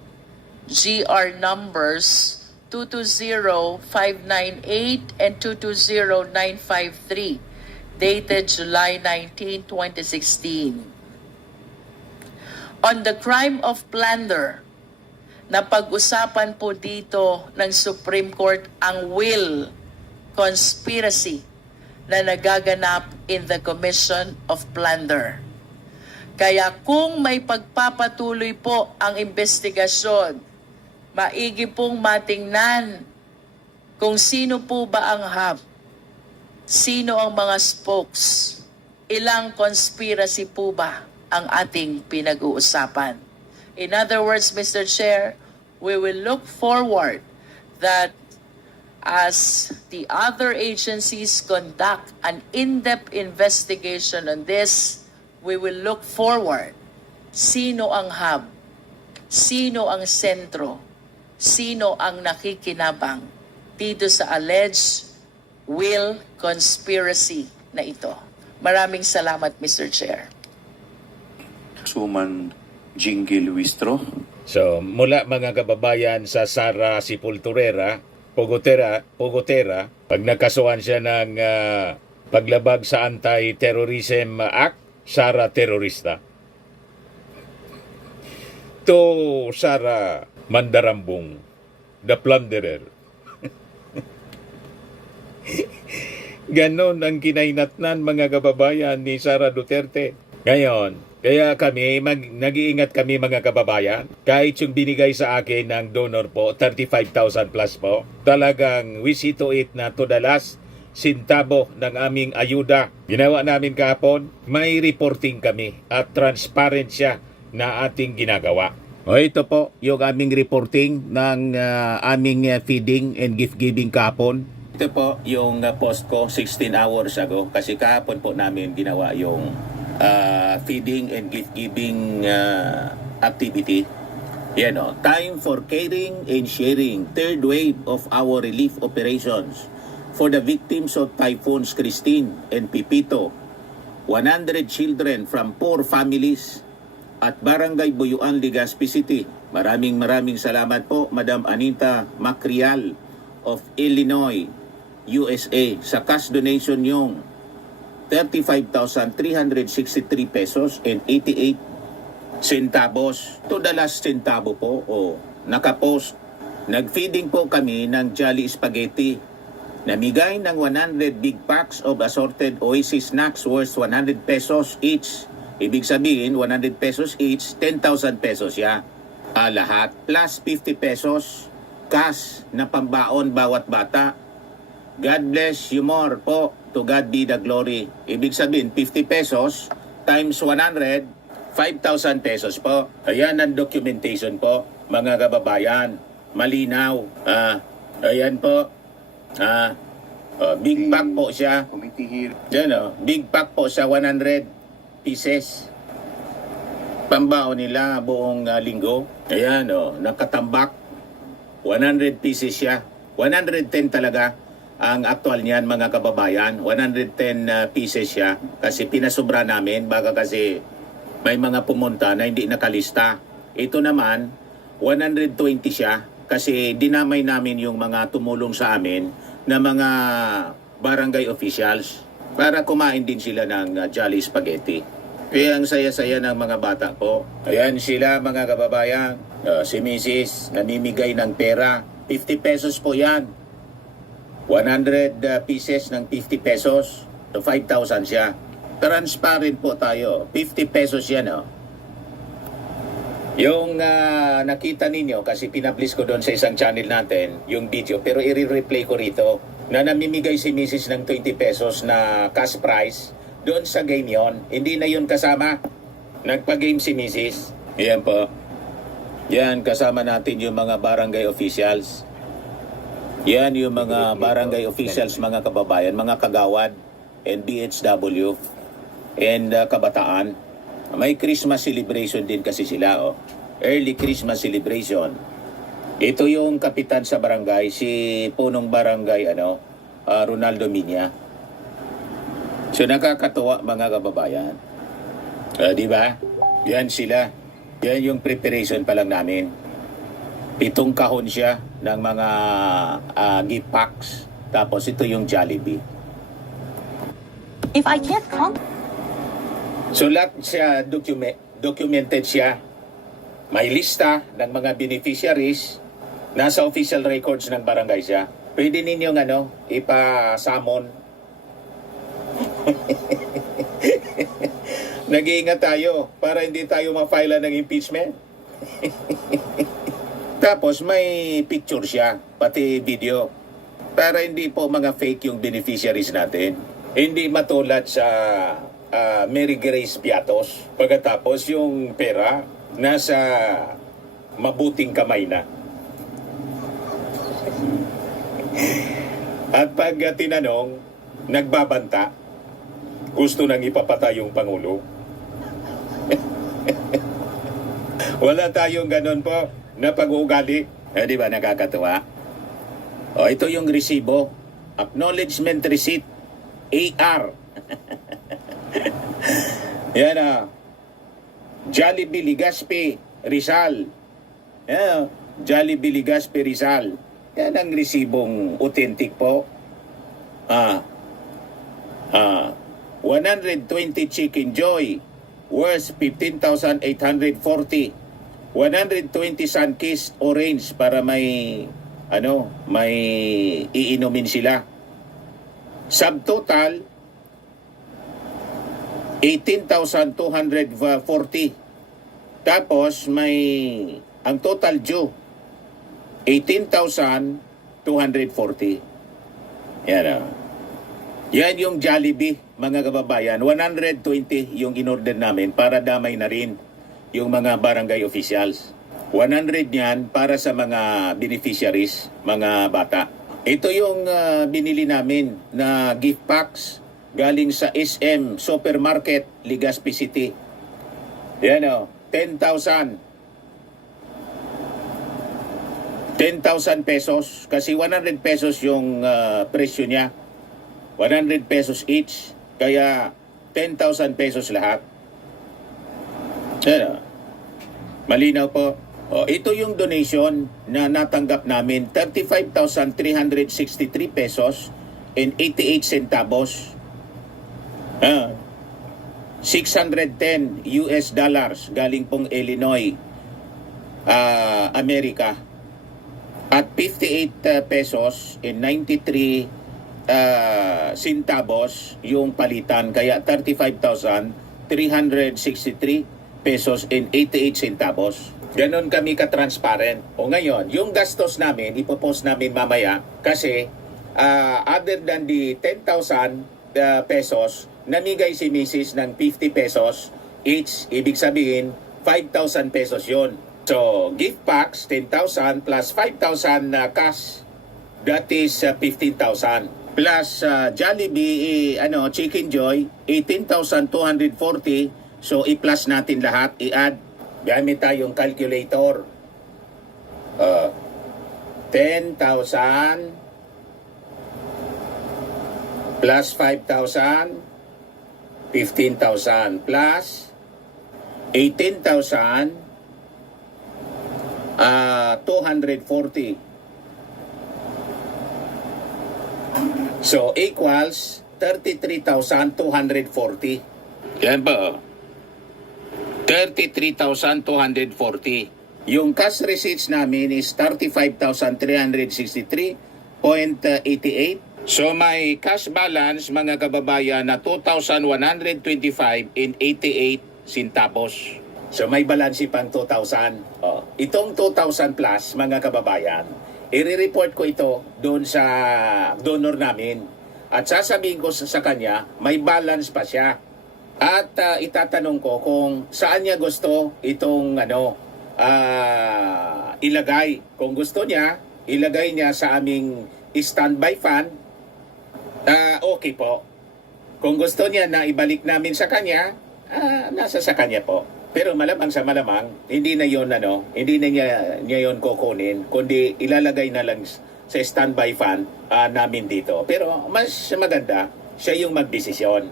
GR numbers 220598 and 220953, dated July 19, 2016. On the crime of plunder, napag-usapan po dito ng Supreme Court ang will conspiracy na nagaganap in the commission of plunder. Kaya kung may pagpapatuloy po ang investigasyon, maigi pong matingnan kung sino po ba ang hub, sino ang mga spokes, ilang conspiracy po ba ang ating pinag-uusapan. In other words, Mr. Chair, we will look forward that as the other agencies conduct an in-depth investigation on this, we will look forward sino ang hub, sino ang sentro, sino ang nakikinabang dito sa alleged will conspiracy na ito. Maraming salamat, Mr. Chair. Suman Jingy Luistro. So, mula mga kababayan sa Sara Sepulturera, Pogotera, pag nakasuhan siya ng paglabag sa Anti-Terrorism Act, Sara terorista. To Sara Mandarambong, the plunderer. Ganon ang kinainatnan mga kababayan ni Sara Duterte. Ngayon, kaya kami, nag-iingat kami mga kababayan. Kahit yung binigay sa akin ng donor po, 35,000 plus po, talagang we see to it na to the last sintabo ng aming ayuda. Ginawa namin kahapon, may reporting kami at transparent siya na ating ginagawa. O ito po yung aming reporting ng aming feeding and gift giving kahapon. Ito po yung post ko 16 hours ago kasi kahapon po namin ginawa yung feeding and gift giving activity. Yan o, time for caring and sharing, third wave of our relief operations for the victims of Typhoons Christine and Pipito. 100 children from poor families at Barangay Buyuan, Legazpi City. Maraming salamat po, Madam Anita Macrial of Illinois, USA, sa cash donation yung 35,363 pesos and 88 centavos. To the last centavo po, nakapost. Nag-feeding po kami ng Jolly Spaghetti. Namigay ng 100 big packs of assorted Oasis snacks worth 100 pesos each. Ibig sabihin, 100 pesos each, 10,000 pesos ya. Lahat. Plus 50 pesos cash na pambaon bawat bata. God bless you more po. To God be the glory. Ibig sabihin, 50 pesos times 100, 5,000 pesos po. Ayan ang documentation po, mga kababayan. Malinaw. Ayan po. Big pack po siya. Yan big pack po siya, 100 pieces. Pambao nila buong linggo. Ayan nakatambak. 100 pieces siya. 110 talaga ang aktual niyan mga kababayan. 110 pieces siya kasi pinasobra namin baka kasi may mga pumunta na hindi nakalista. Ito naman 120 siya kasi dinamay namin yung mga tumulong sa amin na mga barangay officials para kumain din sila ng Jolly Spaghetti. Kaya ang saya-saya ng mga bata po. Ayan sila mga kababayan. Si Mrs. namimigay ng pera. 50 pesos po yan. 100 pieces ng 50 pesos. So 5,000 siya. Transparent po tayo. 50 pesos yan Yung nakita ninyo, kasi pinablis ko doon sa isang channel natin, yung video, pero i-replay ko rito, na namimigay si Mrs. ng 20 pesos na cash prize, doon sa game yon. Hindi na yun kasama. Nagpa-game si Mrs. Yan po. Yan, kasama natin yung mga barangay officials. Yan yung mga barangay officials, mga kababayan, mga kagawad, and BHW, and kabataan. May Christmas celebration din kasi sila, Early Christmas celebration. Ito yung kapitan sa barangay, si punong barangay, Ronaldo Minya. So nakakatuwa mga kababayan. Di ba? Yan sila. Yan yung preparation pa lang namin. 7 kahon siya ng mga gift packs. Tapos ito yung Jollibee. If I can't come... So lahat siya documented siya. May lista ng mga beneficiaries. Nasa official records ng barangay siya. Pwede ninyong ipa-summon. Nag-iingat tayo para hindi tayo ma-file ng impeachment. Tapos may picture siya, pati video. Para hindi po mga fake yung beneficiaries natin. Hindi matulad sa Mary Grace Piatos. Pagkatapos yung pera nasa mabuting kamay na. At pag tinanong, nagbabanta, gusto nang ipapatay yung Pangulo. Wala tayong ganun po na pag-uugali. Di ba nakakatuwa? Ito yung resibo. Acknowledgement receipt. AR. Yan Jollibee, Legazpi, Rizal. Yan Jollibee, Legazpi, Rizal. Yan ang resibong authentic po. 120 Chicken Joy worth 15,840. 120 Sunkist Orange para may may iinumin sila. Subtotal, 18,240. Tapos may ang total due 18,240. Yan o. Yan yung Jollibee, mga kababayan. 120 yung in-order namin para damay na rin yung mga barangay officials. 100 yan para sa mga beneficiaries, mga bata. Ito yung binili namin na gift packs galing sa SM Supermarket, Legazpi City. Yan o. 10,000 pesos kasi 100 pesos yung presyo niya. 100 pesos each, kaya 10,000 pesos lahat. Yan. Malinaw po. O, ito yung donation na natanggap namin, 35,363 pesos and 88 centavos. 610 US dollars galing pong Illinois, Amerika. At 58 pesos and 93 centavos yung palitan. Kaya 35,363 pesos and 88 centavos. Ganon kami ka-transparent. O ngayon, yung gastos namin, ipopost namin mamaya kasi other than the 10,000 pesos, namigay si Mrs. ng 50 pesos each, ibig sabihin 5,000 pesos yon. So, gift packs 10,000 plus 5,000 cash, that is 15,000. Plus Jollibee, Chicken Joy, 18,240. So, i-plus natin lahat, i-add. Gamit tayong calculator. 10,000 plus 5,000, 15,000 plus 18,240. So equals 33,240. Yan ba? 33,240. Yung cash receipts namin is 35,363.88. So may cash balance, mga kababayan, na 2,125.88 centavos. So may balansi pang 2,000. Itong 2,000 plus, mga kababayan, i-report ko ito doon sa donor namin. At sasabihin ko sa kanya, may balance pa siya. At itatanong ko kung saan niya gusto itong ilagay. Kung gusto niya, ilagay niya sa aming standby fund. Okay po. Kung gusto niya na ibalik namin sa kanya, nasa sa kanya po. Pero malamang sa malamang, hindi na yon hindi na niya yon kukunin, kundi ilalagay na lang sa standby fund namin dito. Pero mas maganda, siya yung magdesisyon.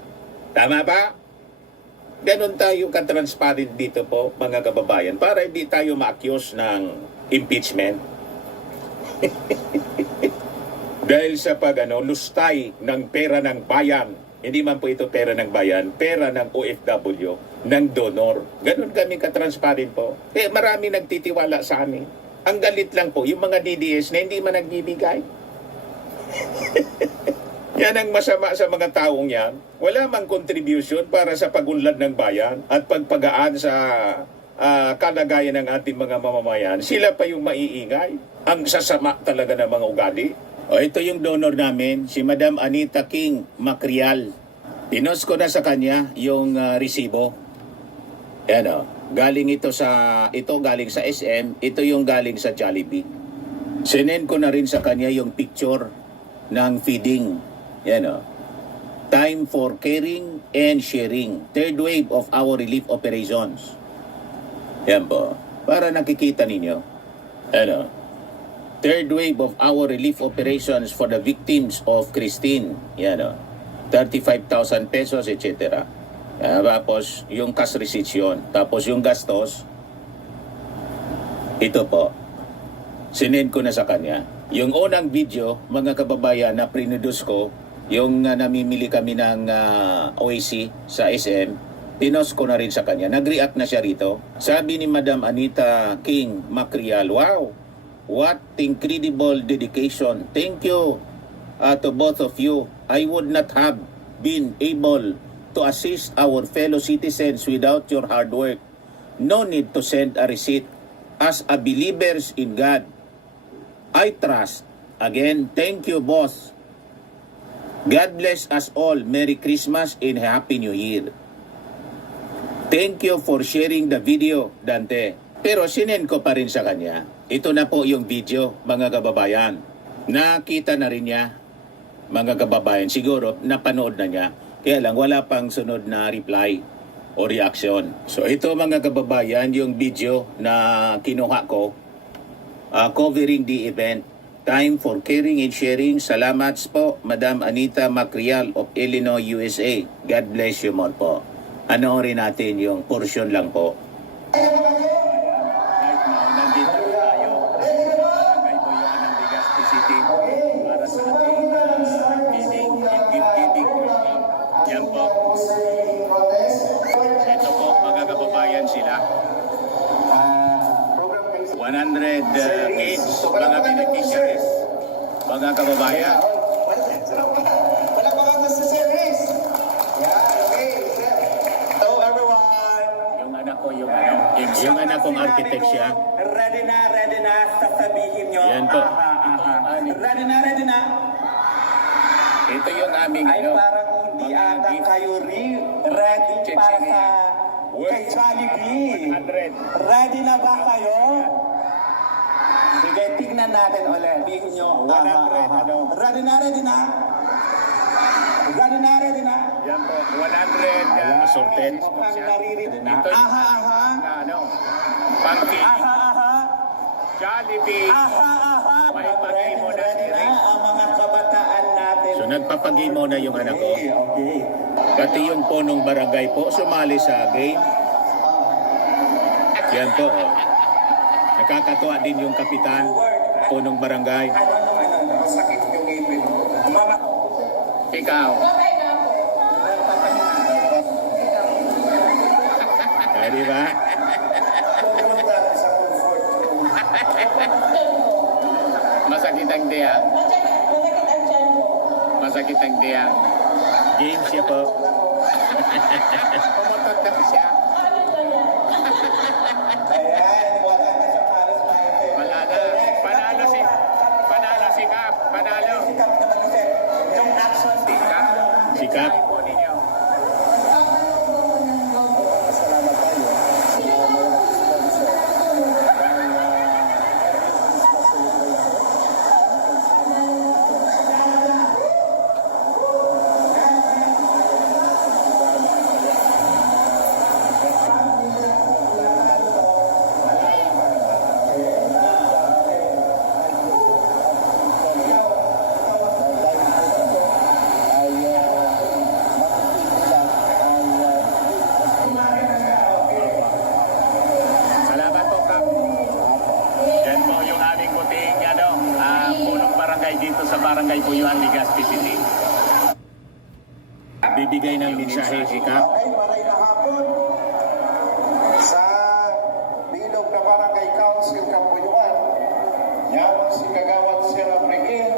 Tama ba? Ganon tayo ka-transparent dito po, mga kababayan, para hindi tayo ma-accuse ng impeachment. Dahil sa lustay ng pera ng bayan. Hindi man po ito pera ng bayan, pera ng OFW, ng donor. Ganon kami ka-transparent po. Marami nagtitiwala sa amin. Ang galit lang po, yung mga DDS na hindi man nagbibigay. Yan ang masama sa mga taong yan. Wala mang contribution para sa pagunlad ng bayan at pagpagaan sa kalagayan ng ating mga mamamayan. Sila pa yung maiingay. Ang sasama talaga ng mga ugali. Ito yung donor namin, si Madam Anita King Macrial. Pinost ko na sa kanya yung resibo. Yan galing galing sa SM, ito yung galing sa Jollibee. Sinend ko na rin sa kanya yung picture ng feeding. Yan Time for caring and sharing. Third wave of our relief operations. Yan po. Para nakikita ninyo. Third wave of our relief operations for the victims of Christine. Yan 35,000 pesos, etc. Tapos yung cash receipts yun. Tapos yung gastos, ito po. Sinend ko na sa kanya. Yung unang video, mga kababayan, na prinuduce ko, yung namimili kami ng OAC sa SM, pinost ko na rin sa kanya. Nag-react na siya rito. Sabi ni Madam Anita King Macrial, wow! What incredible dedication. Thank you, to both of you. I would not have been able to assist our fellow citizens without your hard work. No need to send a receipt. As a believers in God, I trust. Again, thank you, boss. God bless us all. Merry Christmas and Happy New Year. Thank you for sharing the video, Dante. Pero sinend ko pa rin sa kanya. Ito na po yung video, mga kababayan. Nakita na rin niya, mga kababayan. Siguro, napanood na niya. Kaya lang, wala pang sunod na reply o reaction. So ito, mga kababayan, yung video na kinuha ko covering the event. Time for caring and sharing. Salamat po, Madam Anita Macrial of Illinois, USA. God bless you more po. Anoorin natin yung portion lang po. Right now, nandito tayo. Barangay Boyoan ng Legazpi City para sa ating feeding and gift-giving program. Yan po. Ito po, mga kababayan sila. 100 kids, mga beneficiaries, mga kababayan. Yung anak ko, yung anak kong architect siya. Ready na, sasabihin nyo. Yan po. Ready na. Ito yung aming Ay parang hindi ata kayo ready para sa kay Jollibee. 100. Ready na ba kayo? Sige, tignan natin ulit. Sabihin nyo. 100, Ready na. Ready na. Yan po, 100 assorted. Mukhang naririnig na. Ito yung Aha. pangking Aha. Jollibee. May pag-imo na si Rick. Ang mga kabataan natin. So nagpapag-imo na yung anak ko. Okay. Pati yung punong barangay po, sumali sa game. Yan po. Oh. Nakakatuwa din yung kapitan, punong barangay. Masakit yung ngipin. Mama. Ikaw. Di ba? Masakit ang diya. Masakit ang diya. Game siya po. Pumutot na siya. Ayan, wala na siya para sa ngipin. Panalo si Kap. Panalo. Sikap naman kasi. Yung action. Si Kap. Salamat tayo. Salamat po, Kap. Yan po yung aming buting punong barangay dito sa Barangay Boyoan, Legazpi City. Bibigay ng mensahe si Kap. Okay, maray na hapon. Sa bilog na Barangay Council Kapuyuan, yaman si Kagawad Sierra Brigade,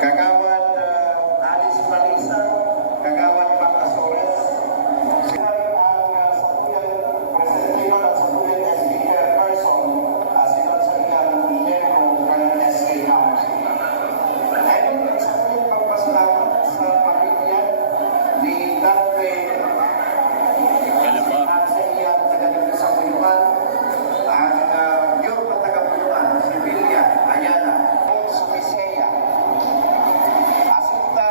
Kagawad Alice Palisa, Kagawad Patasores, ang satuyan Presidente at satuyan SK Person, sinasalihan membro ng SK Council. Ayun, satuyan pagpasalamat sa pamilya ni Dante Hello po. at sa iyang taga-dito sa Puyuan, ang mayor na taga-Puyuan, si Vilya Ayala, o Sumiseya. Asunta,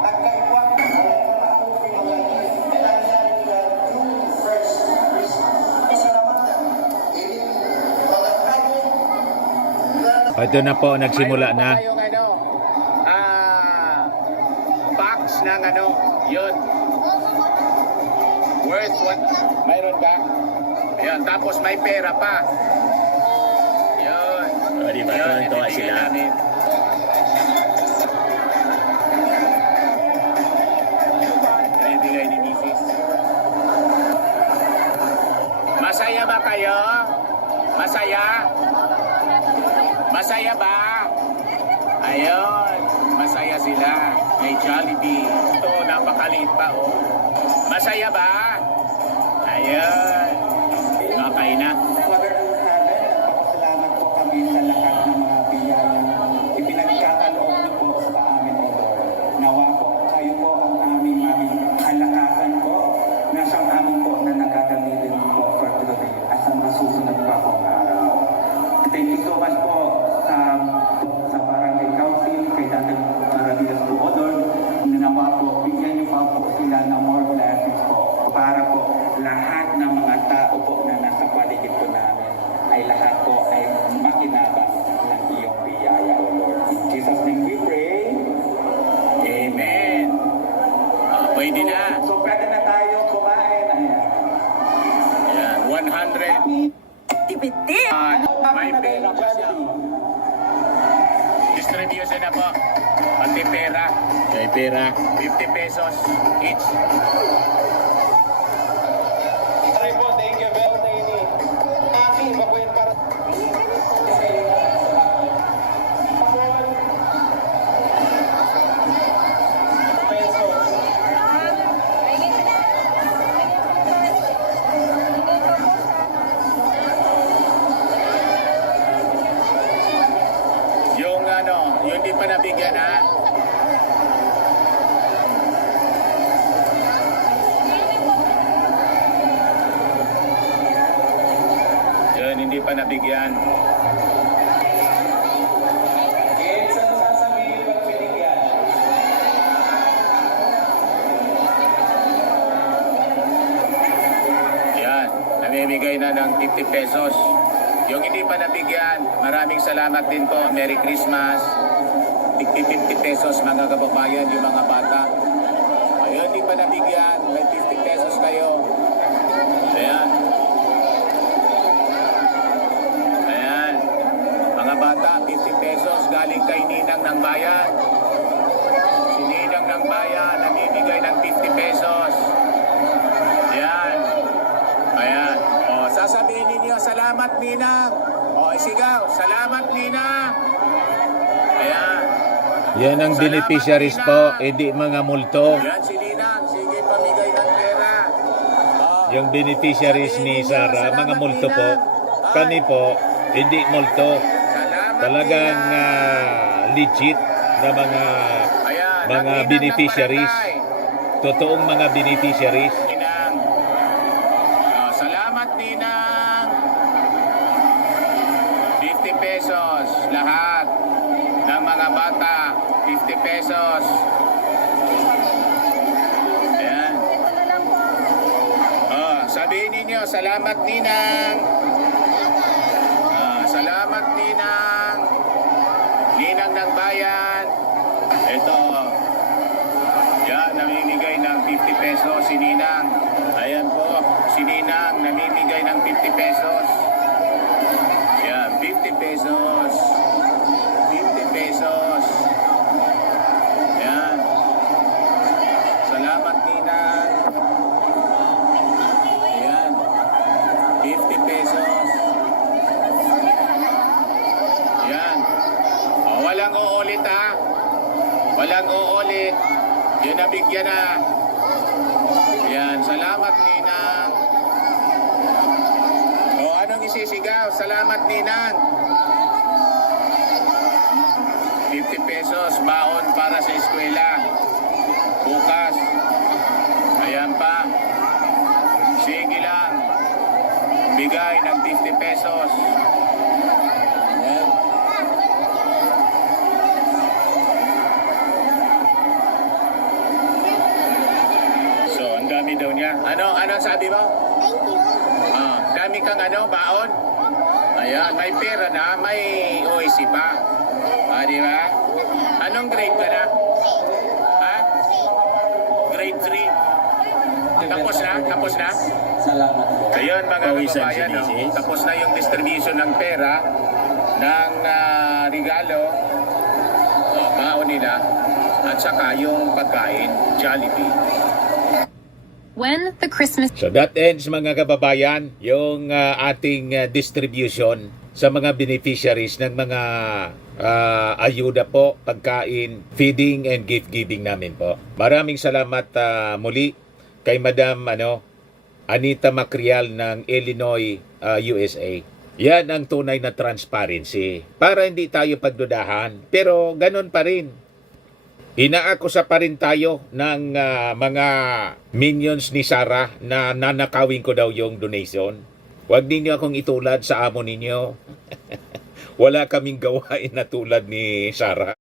nagkaiwan ang trabaho pinagaling nangyari nila June 1st Christmas. Pasalamatan, ini mga kami na Ito na po, nagsimula na. Yung box ng yun. Worth what? Mayroon ka? Ayan, tapos may pera pa. Yun. O, diba? Tuwan-tuwa sila. Ibigay ni Mrs. Masaya ba kayo? Masaya? Masaya ba? Ayun. masaya sila. May Jollibee. Ito, napakaliit pa, oh. Masaya ba? Ayun. Okay na. Father in heaven, nagpapasalamat po kami sa lahat ng mga biyayang ipinagkakaloob niyo po sa amin, O Lord. Nawa po, kayo po ang aming kalakasan po na siyang amin po na nagagamitin po for today at sa mga susunod pa pong araw. Thank you so much po sa Barangay Council, kay Tatay Maravillas po, O Lord, na nawa po, bigyan niyo pa po sila ng more blessings po para po lahat ng mga tao po na nasa paligid po namin ay lahat po ay makinabang ng iyong biyaya, O Lord. In Jesus' name we pray. Amen. Pwede na. So pwede na tayo kumain. Ayan. Yan, 100. May pera pa siya. Distribution na po. Pati pera. May pera. 50 pesos each. Thank you, Bel Nini. Aki, bakuin para... Yung ano, yung di pa nabigyan ha. Yun, hindi pa nabigyan. Yan, namimigay na ng 50 pesos. Yung hindi pa nabigyan, maraming salamat din po. Merry Christmas. 50 pesos mga kababayan, yung mga bata. Ayun, hindi pa nabigyan, may 50 pesos kayo. Ayan. Ayan. Mga bata, 50 pesos galing kay Ninang ng Bayan. Si Ninang ng Bayan, namimigay ng 50 pesos. Ayan. Ayan. O, sasabihin ninyo, salamat Ninang. O, isigaw, salamat Ninang. Ayan. Yan ang Salamat, beneficiaries Ninang. po, hindi mga multo. Yan si Ninang. Sige, pamigay ng pera. O, Yung beneficiaries ni Sarah, mga multo po. Kami po, hindi multo. salamat, Talagang Ninang. legit na mga Ayan, mga ang Ninang ng beneficiaries. barangay. Totoong mga beneficiaries. Ninang. Oh, salamat, Ninang. 50 pesos lahat ng mga bata. 50 pesos. Ayan. Oh, sabihin ninyo, salamat, Ninang. Salamat, Ninang. Ninang ng Bayan. Ito, yan, namimigay ng 50 pesos si Ninang. Ayan po, si Ninang namimigay ng 50 pesos. Yan, 50 pesos. 50 pesos. Yan. Salamat, Ninang. Ayan. 50 pesos. Yan. O, walang uulit ha. Walang uulit. Yun nabigyan na. Yan, salamat Ninang. O, anong isisigaw? Salamat Ninang. 50 pesos, baon para sa eskwela. Bukas. Ayan pa. Sige lang. Bigay ng 50 pesos. Ayan. So, ang dami daw niya. Ano sabi mo? Thank you. Dami kang baon? Ayan, may pera na, may OIC pa. Di ba? Anong grade ka na? Ha? Grade 3. Tapos na? Tapos na? Salamat. Ayun mga Pawisan kababayan, si Mrs. tapos na yung distribution ng pera, ng regalo, baon nila, at saka yung pagkain, Jollibee. When the Christmas So that ends mga kababayan, yung ating distribution sa mga beneficiaries ng mga ayuda po, pagkain, feeding and gift giving namin po. Maraming salamat muli kay Madam Anita Macrial ng Illinois, USA. Yan ang tunay na transparency para hindi tayo pagdudahan. Pero ganun pa rin. Inaakusa pa rin tayo ng mga minions ni Sara na nanakawin ko daw yung donation. Huwag ninyo akong itulad sa amo ninyo. Wala kaming gawain na tulad ni Sara.